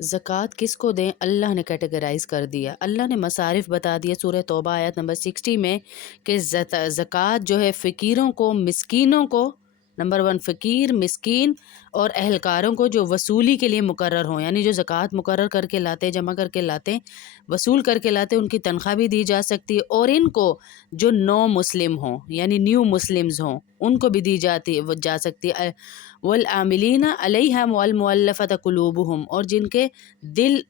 ज़कात किस को दें, अल्लाह ने कैटेगराइज़ कर दिया। अल्लाह ने मसारिफ़ बता दिया सूरह तौबा आयत नंबर 60 में कि ज़कात जो है फ़कीरों को, मिस्कीनों को, नंबर 1 फ़कीर, मिस्कीन और अहलकारों को जो वसूली के लिए मुकर्रर हों, यानी जो ज़कात मुकर्रर करके लाते, जमा करके लाते, वसूल करके लाते, उनकी तनख्वाह भी दी जा सकती है। और इनको जो नौ मुस्लिम हों, यानी न्यू मुस्लिम्स हों, उनको भी दी जा सकती है। वल आमिलीना अलैहा वल मुअल्लफत कुलूबुहुम, और जिनके दिल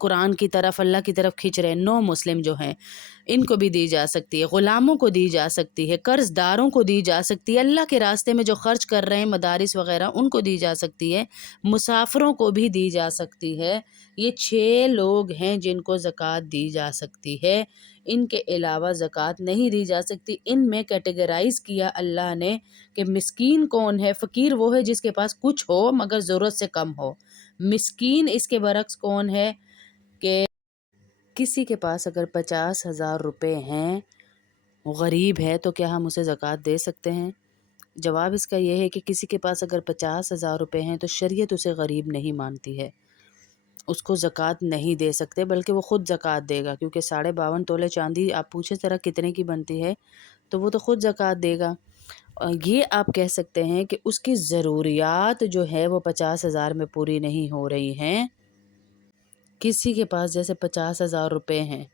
कुरान की तरफ, अल्लाह की तरफ खींच रहे हैं, नौ मुस्लिम जो हैं, इनको भी दी जा सकती है। ग़ुलामों को दी जा सकती है, कर्ज़दारों को दी जा सकती है, अल्लाह के रास्ते में जो ख़र्च कर रहे हैं मदारिस वग़ैरह, उनको दी जा सकती है, मुसाफ़िरों को भी दी जा सकती है। ये 6 लोग हैं जिनको ज़कात दी जा सकती है। इनके अलावा ज़कात नहीं दी जा सकती। इनमें कैटेगराइज़ किया अल्लाह ने कि मिस्कीन कौन है। फ़कीर वो है जिसके पास कुछ हो मगर ज़रूरत से कम हो। मिस्कीन इसके बरक्स कौन है कि किसी के पास अगर 50,000 रुपये हैं, गरीब है, तो क्या हम उसे ज़कात दे सकते हैं? जवाब इसका ये है कि किसी के पास अगर 50,000 रुपये हैं तो शरीयत उसे गरीब नहीं मानती है, उसको ज़कात नहीं दे सकते, बल्कि वो ख़ुद ज़कात देगा, क्योंकि 52.5 तोले चांदी आप पूछे ज़रा कितने की बनती है, तो वो तो ख़ुद ज़कात देगा। ये आप कह सकते हैं कि उसकी ज़रूरियात जो है वो 50,000 में पूरी नहीं हो रही हैं। किसी के पास जैसे 50,000 रुपये हैं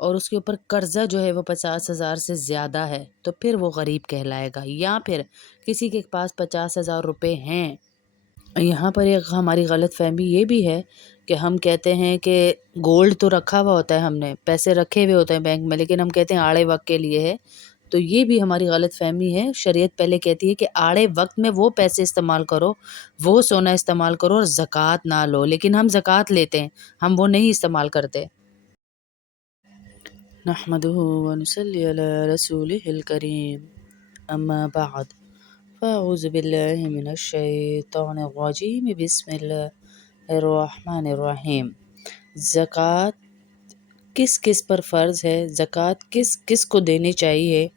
और उसके ऊपर कर्ज़ा जो है वो 50,000 से ज़्यादा है, तो फिर वो गरीब कहलाएगा। या फिर किसी के पास 50,000 रुपये हैं, यहाँ पर एक हमारी गलतफ़हमी ये भी है कि हम कहते हैं कि गोल्ड तो रखा हुआ होता है, हमने पैसे रखे हुए होते हैं बैंक में, लेकिन हम कहते हैं आड़े वक्त के लिए है। तो ये भी हमारी गलतफ़हमी है। शरीयत पहले कहती है कि आड़े वक्त में वो पैसे इस्तेमाल करो, वो सोना इस्तेमाल करो और ज़कात ना लो, लेकिन हम ज़कात लेते हैं, हम वो नहीं इस्तेमाल करते। नहमदुहु व नुसल्ली अला रसूलिहिल करीम, अम्मा बाद, फ़अऊज़ु बिल्लाहि मिनश शैतानिर रजीम, बिस्मिल्लाहिर रहमानिर रहीम। ज़कात किस किस पर फ़र्ज़ है, ज़कात किस किस को देनी चाहिए,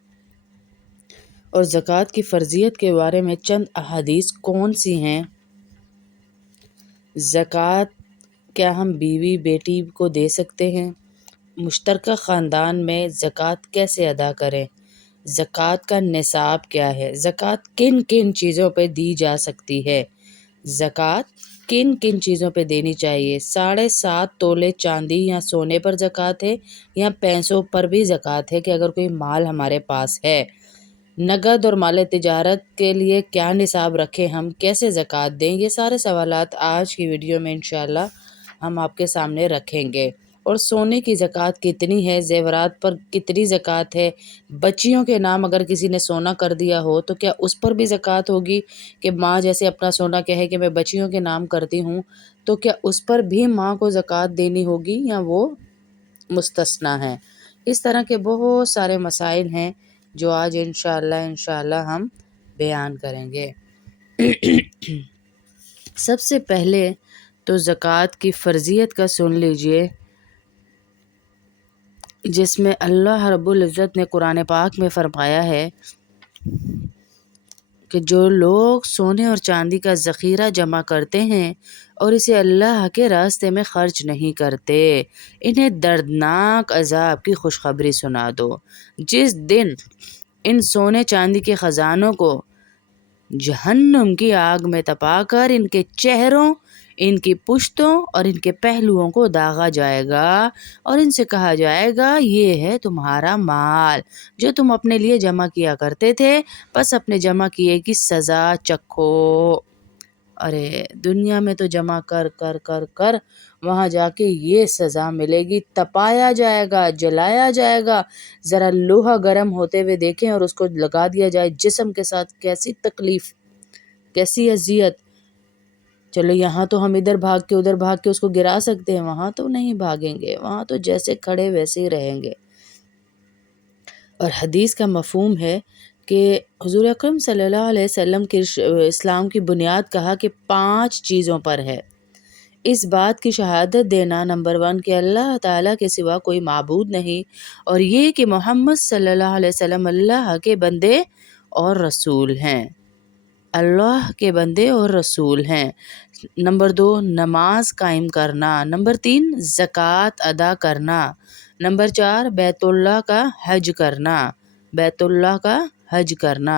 और ज़कात की फ़र्ज़ियत के बारे में चंद अहादीस कौन सी हैं। ज़कात क्या हम बीवी बेटी को दे सकते हैं? मुश्तरका ख़ानदान में ज़कात कैसे अदा करें? ज़कात का निसाब क्या है? ज़कात किन किन चीज़ों पे दी जा सकती है? ज़कात किन किन चीज़ों पे देनी चाहिए? 7.5 तोले चांदी या सोने पर ज़कात है, या पैसों पर भी ज़कात है कि अगर कोई माल हमारे पास है? नगद और माल तिजारत के लिए क्या निसाब रखें हम, कैसे ज़कात दें? ये सारे सवालात आज की वीडियो में इंशाल्लाह हम आपके सामने रखेंगे। और सोने की ज़कात कितनी है, ज़ेवरात पर कितनी ज़कात है, बच्चियों के नाम अगर किसी ने सोना कर दिया हो तो क्या उस पर भी ज़कात होगी? कि माँ जैसे अपना सोना कहे कि मैं बच्चियों के नाम करती हूँ, तो क्या उस पर भी माँ को ज़कात देनी होगी या वो मुस्तस्ना है? इस तरह के बहुत सारे मसाइल हैं जो आज इंशाल्लाह हम बयान करेंगे। सबसे पहले तो ज़कात की फ़र्ज़ियत का सुन लीजिए, जिसमें अल्लाह रब्बुल इज़्ज़त ने कुरान पाक में फ़रमाया है कि जो लोग सोने और चांदी का ज़ख़ीरा जमा करते हैं और इसे अल्लाह के रास्ते में ख़र्च नहीं करते, इन्हें दर्दनाक अज़ाब की खुशखबरी सुना दो। जिस दिन इन सोने चांदी के ख़जानों को जहन्नुम की आग में तपाकर इनके चेहरों, इनकी पुश्तों और इनके पहलुओं को दागा जाएगा और इनसे कहा जाएगा, ये है तुम्हारा माल जो तुम अपने लिए जमा किया करते थे, बस अपने जमा किए की सज़ा चखो। अरे दुनिया में तो जमा कर कर कर कर वहाँ जाके ये सज़ा मिलेगी, तपाया जाएगा, जलाया जाएगा। ज़रा लोहा गर्म होते हुए देखें और उसको लगा दिया जाए जिस्म के साथ, कैसी तकलीफ़, कैसी अजियत। चलो यहाँ तो हम इधर भाग के उधर भाग के उसको गिरा सकते हैं, वहाँ तो नहीं भागेंगे, वहाँ तो जैसे खड़े वैसे ही रहेंगे। और हदीस का मफ़हूम है कि हुज़ूर अकरम सल्लल्लाहु अलैहि वसल्लम के इस्लाम की बुनियाद कहा कि 5 चीज़ों पर है। इस बात की शहादत देना, नंबर 1 कि अल्लाह ताला के सिवा कोई माबूद नहीं, और ये कि मोहम्मद सल्लल्लाहु अलैहि वसल्लम अल्लाह के बंदे और रसूल हैं। अल्लाह के बंदे और रसूल हैं। नंबर 2 नमाज कायम करना। नंबर 3 ज़कात अदा करना। नंबर 4 बैतुल्लाह का हज करना। बैतुल्लाह का हज करना।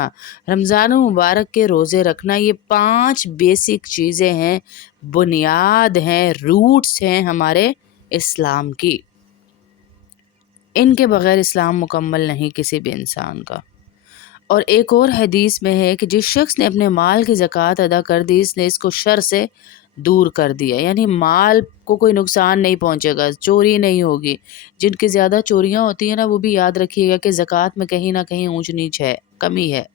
रमज़ान मुबारक के रोज़े रखना। ये 5 बेसिक चीज़ें हैं, बुनियाद हैं, रूट्स हैं हमारे इस्लाम की। इनके बगैर इस्लाम मुकम्मल नहीं किसी भी इंसान का। और एक और हदीस में है कि जिस शख्स ने अपने माल की ज़कात अदा कर दी, इसने इसको शर से दूर कर दिया। यानी माल को कोई नुकसान नहीं पहुंचेगा, चोरी नहीं होगी। जिनकी ज़्यादा चोरियां होती हैं ना, वो भी याद रखिएगा कि ज़कात में कहीं ना कहीं ऊंच नीच है, कमी है।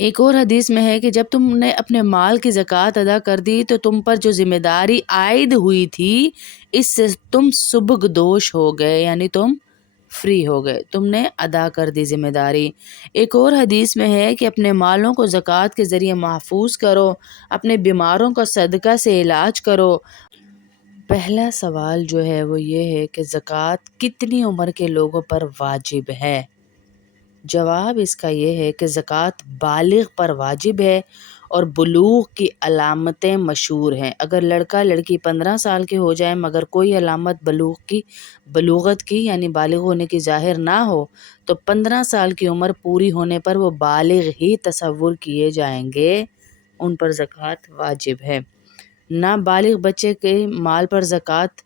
एक और हदीस में है कि जब तुमने अपने माल की ज़कात अदा कर दी तो तुम पर जो जिम्मेदारी आयद हुई थी, इससे तुम सुबकदोश हो गए, यानी तुम फ्री हो गए, तुमने अदा कर दी जिम्मेदारी। एक और हदीस में है कि अपने मालों को ज़कात के ज़रिए महफूज करो, अपने बीमारों का सदका से इलाज करो। पहला सवाल जो है वो ये है कि ज़कात कितनी उम्र के लोगों पर वाजिब है? जवाब इसका ये है कि ज़कात बालिग पर वाजिब है और बुलूग की अलामतें मशहूर हैं। अगर लड़का लड़की 15 साल के हो जाए मगर कोई अलामत बलूगत की यानी बालिग होने की ज़ाहिर ना हो, तो 15 साल की उम्र पूरी होने पर वो बालिग ही तस्वुर किए जाएंगे, उन पर ज़कात वाजिब है। नाबालिग बच्चे के माल पर ज़कात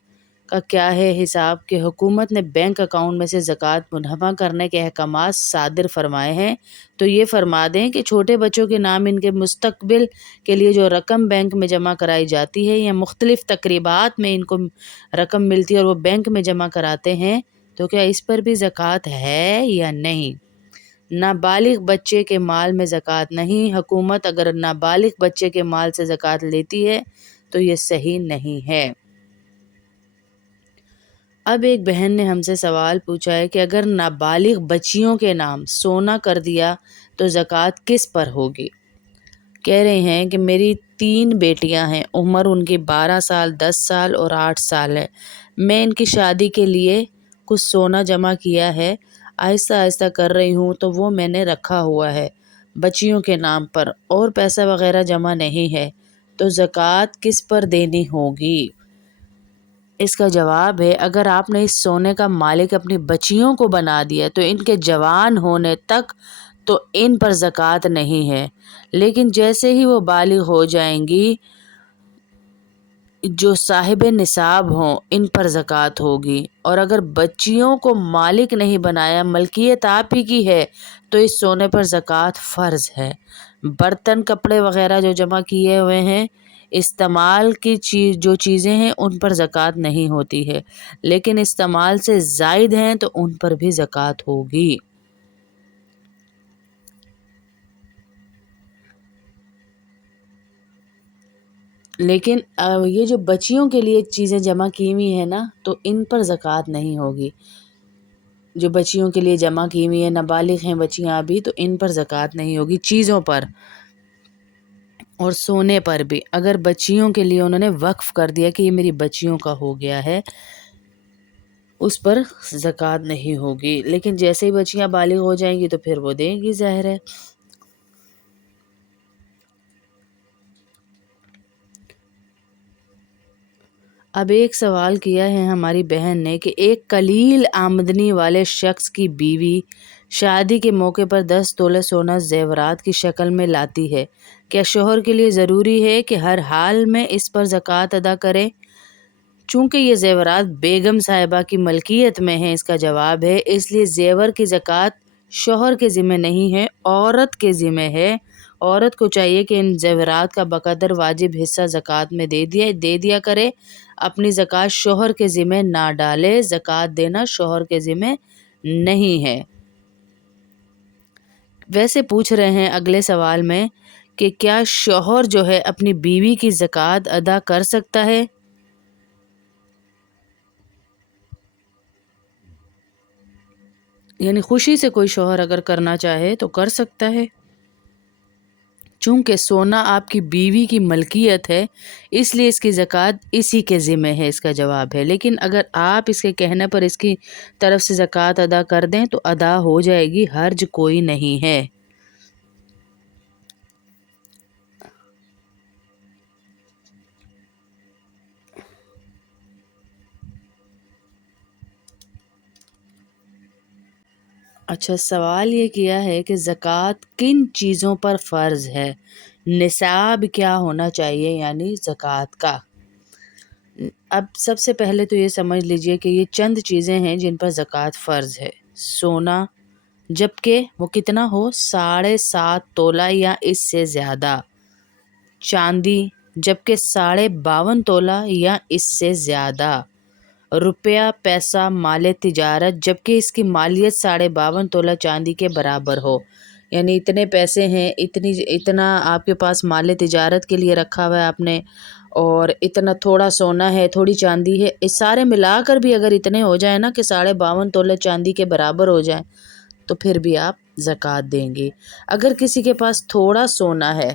का क्या है हिसाब कि हुकूमत ने बैंक अकाउंट में से ज़कात मुनहवा करने के अहकामात सादिर फरमाए हैं। तो ये फरमा दें कि छोटे बच्चों के नाम इनके मुस्तकबिल के लिए जो रकम बैंक में जमा कराई जाती है या मुख्तलिफ़ तकरीबात में इनको रकम मिलती है और वो बैंक में जमा कराते हैं, तो क्या इस पर भी ज़कात है या नहीं? नाबालिग बच्चे के माल में ज़कात नहीं। हुकूमत अगर नाबालिग बच्चे के माल से ज़कात लेती है तो ये सही नहीं है। अब एक बहन ने हमसे सवाल पूछा है कि अगर नाबालिग बच्चियों के नाम सोना कर दिया तो ज़कात किस पर होगी? कह रहे हैं कि मेरी 3 बेटियां हैं, उम्र उनकी 12 साल, 10 साल और 8 साल है। मैं इनकी शादी के लिए कुछ सोना जमा किया है, आहिस्ता आहिस्ता कर रही हूँ, तो वो मैंने रखा हुआ है बच्चियों के नाम पर और पैसा वगैरह जमा नहीं है, तो ज़कात किस पर देनी होगी? इसका जवाब है, अगर आपने इस सोने का मालिक अपनी बच्चियों को बना दिया तो इनके जवान होने तक तो इन पर ज़कात नहीं है, लेकिन जैसे ही वो बालिग हो जाएंगी, जो साहिब निसाब हों, इन पर ज़कात होगी। और अगर बच्चियों को मालिक नहीं बनाया, मलकियत आप ही की है, तो इस सोने पर ज़कात फ़र्ज़ है। बर्तन कपड़े वगैरह जो जमा किए हुए हैं, इस्तेमाल की जो चीज़ें हैं उन पर ज़कात नहीं होती है, लेकिन इस्तेमाल से ज़ायद हैं तो उन पर भी ज़कात होगी। लेकिन ये जो बच्चियों के लिए चीज़ें जमा की हुई हैं ना, तो इन पर ज़कात नहीं होगी। जो बच्चियों के लिए जमा की हुई हैं, नाबालिग हैं बच्चियाँ अभी, तो इन पर ज़कात नहीं होगी। चीज़ों पर और सोने पर भी अगर बच्चियों के लिए उन्होंने वक्फ कर दिया कि ये मेरी बच्चियों का हो गया है, उस पर ज़कात नहीं होगी। लेकिन जैसे ही बच्चियाँ बालिग हो जाएंगी तो फिर वो देंगी, ज़ाहिर है। अब एक सवाल किया है हमारी बहन ने कि एक कलील आमदनी वाले शख्स की बीवी शादी के मौके पर 10 तोले सोना जेवरात की शक्ल में लाती है, क्या शोहर के लिए ज़रूरी है कि हर हाल में इस पर ज़कात अदा करे? चूँकि ये ज़ेवरात बेगम साहिबा की मलकियत में है, इसका जवाब है, इसलिए ज़ेवर की ज़कात शौहर के ज़िम्मे नहीं है, औरत के ज़िम्मे है। औरत को चाहिए कि इन ज़ेवरात का बक़दर वाजिब हिस्सा ज़कात में दे दिया करे। अपनी ज़कात शौहर के ज़िम्मे ना डाले। ज़कात देना शौहर के ज़िम्मे नहीं है। वैसे पूछ रहे हैं अगले सवाल में कि क्या शौहर जो है अपनी बीवी की ज़कात अदा कर सकता है? यानी खुशी से कोई शौहर अगर करना चाहे तो कर सकता है। चूँकि सोना आपकी बीवी की मलकियत है, इसलिए इसकी ज़कात इसी के ज़िम्मे है, इसका जवाब है। लेकिन अगर आप इसके कहने पर इसकी तरफ से ज़कात अदा कर दें तो अदा हो जाएगी, हर्ज कोई नहीं है। اچھا، سوال یہ کیا ہے کہ زکوٰۃ کن چیزوں پر فرض ہے، نصاب کیا ہونا چاہیے یعنی زکوٰۃ کا۔ اب سب سے پہلے تو یہ سمجھ لیجئے کہ یہ چند چیزیں ہیں جن پر زکوٰۃ فرض ہے۔ سونا، جبکہ وہ کتنا ہو، 7.5 تولہ یا اس سے زیادہ۔ چاندی، جبکہ 52.5 تولہ یا اس سے زیادہ۔ روپیہ، پیسہ، مال تجارت، جبکہ اس کی مالیت 52.5 تولہ چاندی کے برابر ہو، یعنی اتنے پیسے ہیں، اتنا آپ کے پاس مال تجارت کے لیے رکھا ہوا ہے آپ نے، اور اتنا تھوڑا سونا ہے، تھوڑی چاندی ہے، اس سارے ملا کر بھی اگر اتنے ہو جائیں نا کہ 52.5 تولہ چاندی کے برابر ہو جائیں تو پھر بھی آپ زکوٰۃ دیں گے۔ اگر کسی کے پاس تھوڑا سونا ہے،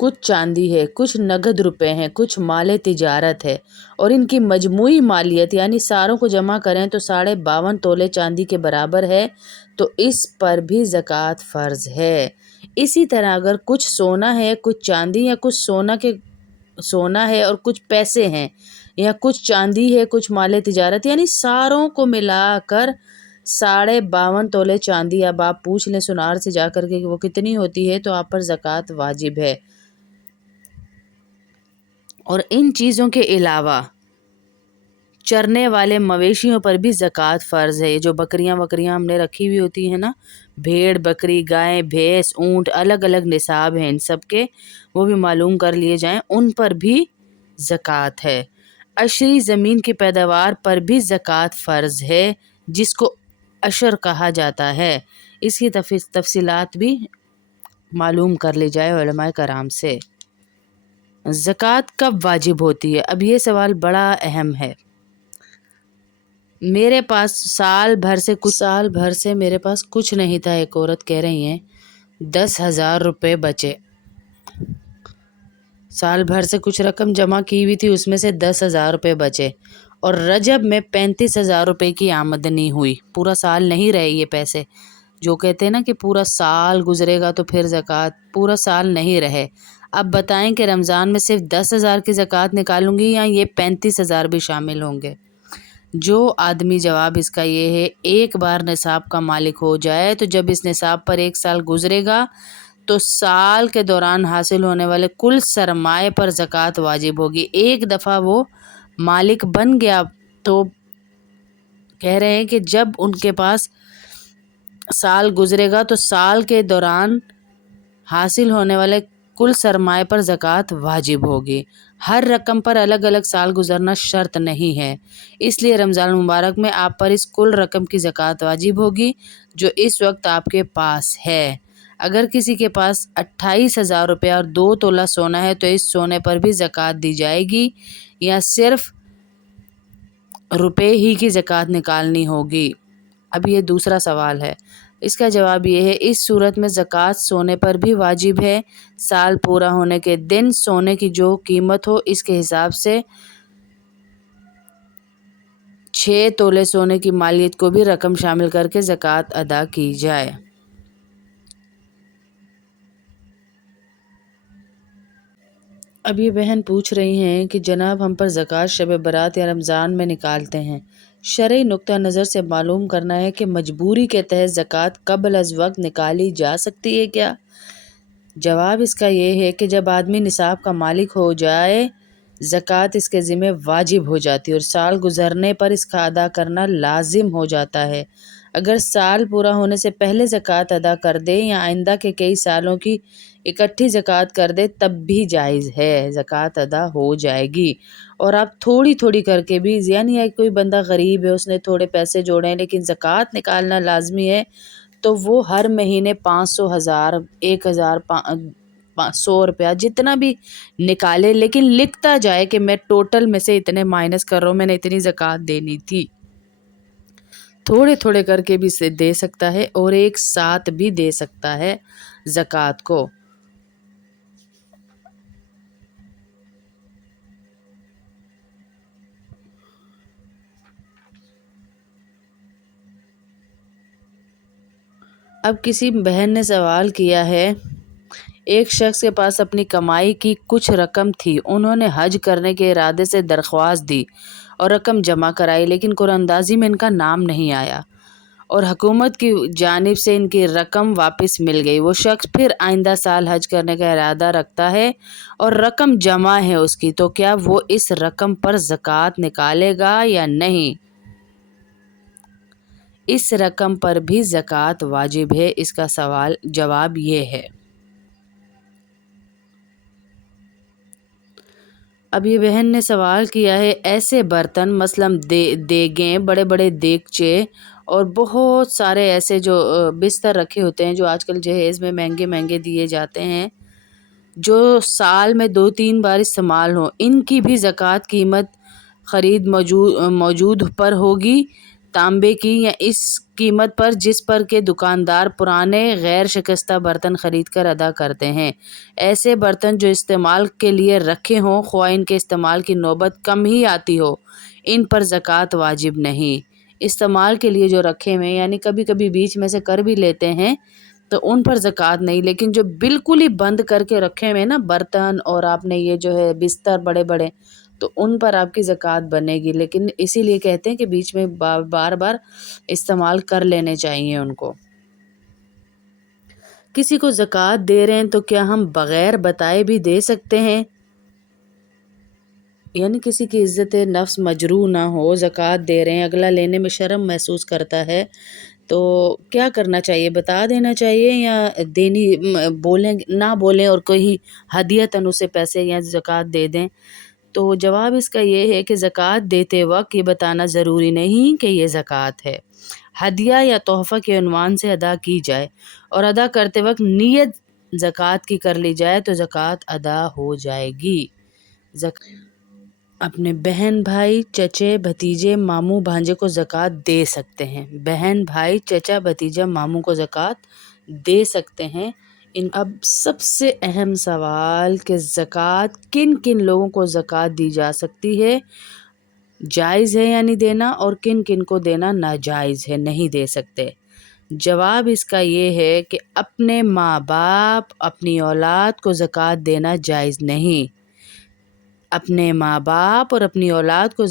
کچھ چاندی ہے، کچھ نقد روپے ہیں، کچھ مال تجارت ہے، اور ان کی مجموعی مالیت یعنی ساروں کو جمع کریں تو 52.5 تولے چاندی کے برابر ہے، تو اس پر بھی زکوٰۃ فرض ہے۔ اسی طرح اگر کچھ سونا ہے، کچھ چاندی، یا کچھ سونا ہے اور کچھ پیسے ہیں، یا کچھ چاندی ہے، کچھ مال تجارت، یعنی ساروں کو ملا کر 52.5 تولے چاندی، اب آپ پوچھ لیں سنار سے جا کر کے کہ وہ کتنی ہوتی ہے، تو آپ پر زکوٰۃ واجب ہے۔ اور ان چیزوں کے علاوہ چرنے والے مویشیوں پر بھی زکوٰۃ فرض ہے۔ یہ جو بکریاں ہم نے رکھی ہوئی ہوتی ہیں نا، بھیڑ، بکری، گائے، بھینس، اونٹ، الگ الگ نصاب ہیں ان سب کے، وہ بھی معلوم کر لیے جائیں، ان پر بھی زکوٰۃ ہے۔ عشری زمین کی پیداوار پر بھی زکوٰۃ فرض ہے، جس کو عشر کہا جاتا ہے۔ اس کی تفصیلات بھی معلوم کر لی جائے علماء کرام سے۔ زکوٰۃ کب واجب ہوتی ہے؟ اب یہ سوال بڑا اہم ہے۔ میرے پاس سال بھر سے میرے پاس کچھ نہیں تھا، ایک عورت کہہ رہی ہیں 10,000 روپے بچے، سال بھر سے کچھ رقم جمع کی ہوئی تھی، اس میں سے 10,000 روپے بچے، اور رجب میں 35,000 روپے کی آمدنی ہوئی۔ پورا سال نہیں رہے یہ پیسے، جو کہتے ہیں نا کہ پورا سال گزرے گا تو پھر زکوٰۃ، پورا سال نہیں رہے۔ اب بتائیں کہ رمضان میں صرف 10,000 کی زکوٰۃ نکالوں گی یا یہ 35,000 بھی شامل ہوں گے؟ جو آدمی جواب اس کا یہ ہے، ایک بار نصاب کا مالک ہو جائے تو جب اس نصاب پر 1 سال گزرے گا تو سال کے دوران حاصل ہونے والے کل سرمایہ پر زکوٰۃ واجب ہوگی۔ ایک دفعہ وہ مالک بن گیا تو کہہ رہے ہیں کہ جب ان کے پاس سال گزرے گا تو سال کے دوران حاصل ہونے والے کل سرمایہ پر زکوٰۃ واجب ہوگی۔ ہر رقم پر الگ الگ سال گزرنا شرط نہیں ہے، اس لیے رمضان المبارک میں آپ پر اس کل رقم کی زکوٰۃ واجب ہوگی جو اس وقت آپ کے پاس ہے۔ اگر کسی کے پاس 28,000 روپے اور 2 تولہ سونا ہے تو اس سونے پر بھی زکوٰۃ دی جائے گی، یا صرف روپے ہی کی زکوٰۃ نکالنی ہوگی؟ اب یہ دوسرا سوال ہے، اس کا جواب یہ ہے، اس صورت میں زکوٰۃ سونے پر بھی واجب ہے۔ سال پورا ہونے کے دن سونے کی جو قیمت ہو اس کے حساب سے 6 تولے سونے کی مالیت کو بھی رقم شامل کر کے زکوٰۃ ادا کی جائے۔ اب یہ بہن پوچھ رہی ہیں کہ جناب ہم پر زکوٰۃ شب برات یا رمضان میں نکالتے ہیں، شرعی نقطہ نظر سے معلوم کرنا ہے کہ مجبوری کے تحت زکوٰۃ قبل از وقت نکالی جا سکتی ہے کیا؟ جواب اس کا یہ ہے کہ جب آدمی نصاب کا مالک ہو جائے زکوٰۃ اس کے ذمہ واجب ہو جاتی ہے اور سال گزرنے پر اس کا ادا کرنا لازم ہو جاتا ہے۔ اگر سال پورا ہونے سے پہلے زکوٰۃ ادا کر دے یا آئندہ کے کئی سالوں کی اکٹھی زکوٰۃ کر دے تب بھی جائز ہے، زکوٰۃ ادا ہو جائے گی۔ اور آپ تھوڑی تھوڑی کر کے بھی، یعنی کوئی بندہ غریب ہے، اس نے تھوڑے پیسے جوڑے ہیں لیکن زکوٰۃ نکالنا لازمی ہے، تو وہ ہر مہینے 500، 1000، 1000، 100 روپیہ جتنا بھی نکالے، لیکن لکھتا جائے کہ میں ٹوٹل میں سے اتنے مائنس کر رہا ہوں، میں نے اتنی زکوٰۃ دینی تھی۔ تھوڑے تھوڑے کر کے بھی دے سکتا ہے اور ایک ساتھ بھی دے سکتا ہے زکوٰۃ کو۔ اب کسی بہن نے سوال کیا ہے، ایک شخص کے پاس اپنی کمائی کی کچھ رقم تھی، انہوں نے حج کرنے کے ارادے سے درخواست دی اور رقم جمع کرائی، لیکن قرعہ اندازی میں ان کا نام نہیں آیا اور حکومت کی جانب سے ان کی رقم واپس مل گئی۔ وہ شخص پھر آئندہ سال حج کرنے کا ارادہ رکھتا ہے اور رقم جمع ہے اس کی، تو کیا وہ اس رقم پر زکوٰۃ نکالے گا یا نہیں؟ اس رقم پر بھی زکوٰۃ واجب ہے۔ اس کا جواب یہ ہے۔ اب یہ بہن نے سوال کیا ہے، ایسے برتن مثلاً دیگیں، بڑے بڑے دیگچے اور بہت سارے ایسے جو بستر رکھے ہوتے ہیں جو آج کل جہیز میں مہنگے مہنگے دیے جاتے ہیں، جو سال میں 2-3 بار استعمال ہوں، ان کی بھی زکوٰۃ قیمت خرید موجود پر ہوگی تانبے کی، یا اس قیمت پر جس پر کہ دکاندار پرانے غیر شکستہ برتن خرید کر ادا کرتے ہیں؟ ایسے برتن جو استعمال کے لیے رکھے ہوں، خواہ ان کے استعمال کی نوبت کم ہی آتی ہو، ان پر زکوٰۃ واجب نہیں۔ استعمال کے لیے جو رکھے ہوئے یعنی کبھی کبھی بیچ میں سے کر بھی لیتے ہیں تو ان پر زکوٰۃ نہیں، لیکن جو بالکل ہی بند کر کے رکھے ہوئے نا برتن، اور آپ نے یہ جو ہے بستر بڑے بڑے، تو ان پر آپ کی زکوٰۃ بنے گی، لیکن اسی لیے کہتے ہیں کہ بیچ میں بار بار استعمال کر لینے چاہیے ان کو۔ کسی کو زکوٰۃ دے رہے ہیں تو کیا ہم بغیر بتائے بھی دے سکتے ہیں؟ یعنی کسی کی عزت نفس مجروح نہ ہو، زکوٰۃ دے رہے ہیں، اگلا لینے میں شرم محسوس کرتا ہے، تو کیا کرنا چاہیے؟ بتا دینا چاہیے یا نہ بولیں اور کوئی ہدیۃً اسے پیسے یا زکوٰۃ دے دیں؟ تو جواب اس کا یہ ہے کہ زکوٰۃ دیتے وقت یہ بتانا ضروری نہیں کہ یہ زکوٰۃ ہے۔ ہدیہ یا تحفہ کے عنوان سے ادا کی جائے اور ادا کرتے وقت نیت زکوٰۃ کی کر لی جائے تو زکوٰۃ ادا ہو جائے گی۔ اپنے بہن بھائی چچے بھتیجے ماموں بھانجے کو زکوٰۃ دے سکتے ہیں۔ بہن بھائی چچا بھتیجا ماموں کو زکوٰۃ دے سکتے ہیں۔ اب سب سے اہم سوال کہ زکوٰۃ کن کن لوگوں کو زکوٰۃ دی جا سکتی ہے، جائز ہے یعنی دینا، اور کن کن کو دینا ناجائز ہے، نہیں دے سکتے؟ جواب اس کا یہ ہے کہ اپنے ماں باپ اپنی اولاد کو زکوٰۃ دینا جائز نہیں۔ اپنے ماں باپ اور اپنی اولاد کو